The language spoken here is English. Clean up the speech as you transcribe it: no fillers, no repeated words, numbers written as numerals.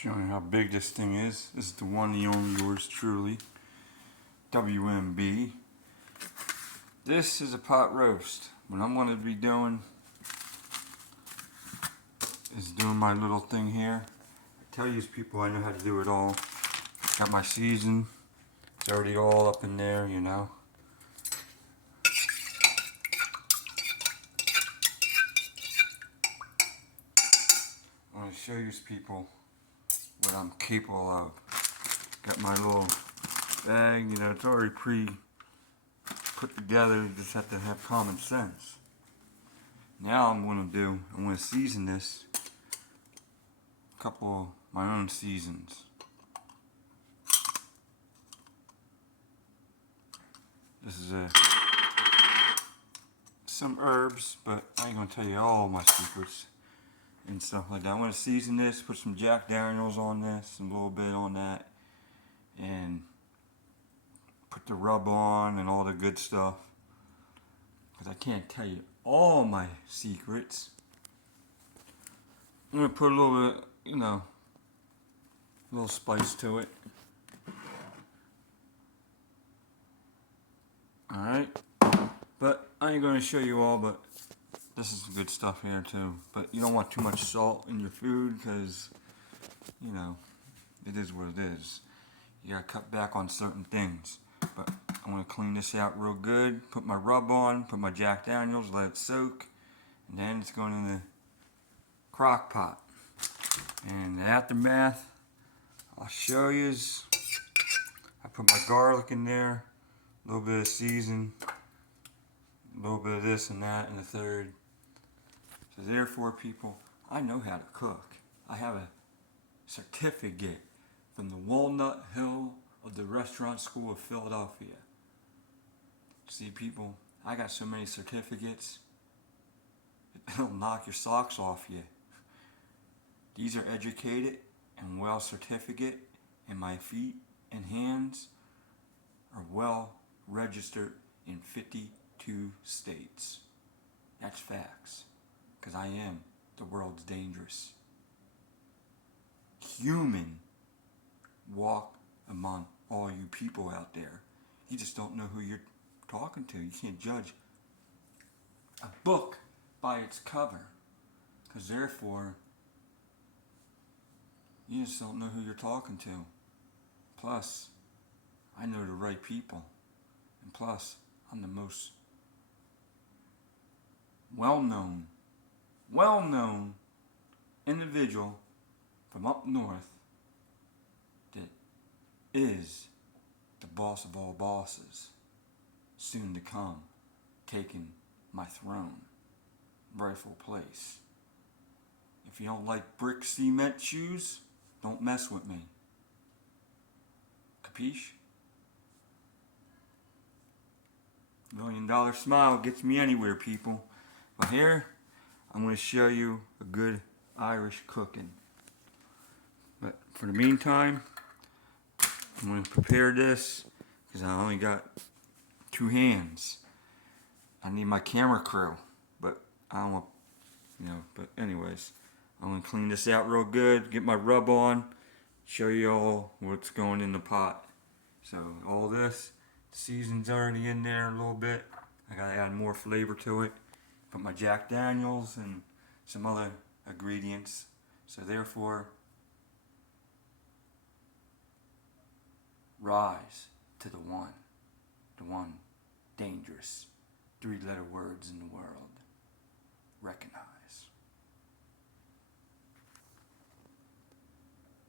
Showing you how big this thing is. This is the one, the only, yours truly, WMB. This is a pot roast. What I'm going to be doing is doing my little thing here. I tell you people I know how to do it all. Got my season. It's already all up in there, you know. I want to show you people what I'm capable of. Got my little bag, you know, it's already put together. You just have to have common sense. Now I'm going to season this. A couple of my own seasons. This is some herbs, but I ain't going to tell you all my secrets and stuff like that. I'm going to season this, put some Jack Daniels on this, a little bit on that, and put the rub on and all the good stuff. Because I can't tell you all my secrets. I'm going to put a little bit, you know, a little spice to it. Alright. But I ain't going to show you all, but this is good stuff here too. But you don't want too much salt in your food because, you know, it is what it is. You gotta cut back on certain things. But I'm gonna clean this out real good, put my rub on, put my Jack Daniels, let it soak, and then it's going in the crock pot. And the aftermath, I'll show you. I put my garlic in there, a little bit of season, a little bit of this and that, and the third. So therefore, people, I know how to cook. I have a certificate from the Walnut Hill of the Restaurant School of Philadelphia. See, people, I got so many certificates, it'll knock your socks off you. These are educated and well certificate, and my feet and hands are well registered in 52 states. That's facts. Because I am the world's dangerous human walk among all you people out there. You just don't know who you're talking to. You can't judge a book by its cover. Because therefore, you just don't know who you're talking to. Plus, I know the right people. And plus, I'm the most well-known individual from up north that is the boss of all bosses, soon to come, taking my throne, rightful place. If you don't like brick cement shoes, don't mess with me. Capiche? $1 million smile gets me anywhere, people. But here, I'm going to show you a good Irish cooking. But for the meantime, I'm going to prepare this because I only got 2 hands. I need my camera crew, but I don't want, you know, but anyways, I'm going to clean this out real good, get my rub on, show you all what's going in the pot. So all this, season's already in there a little bit. I got to add more flavor to it. Put my Jack Daniels and some other ingredients. So therefore, rise to the one dangerous 3-letter words in the world. Recognize.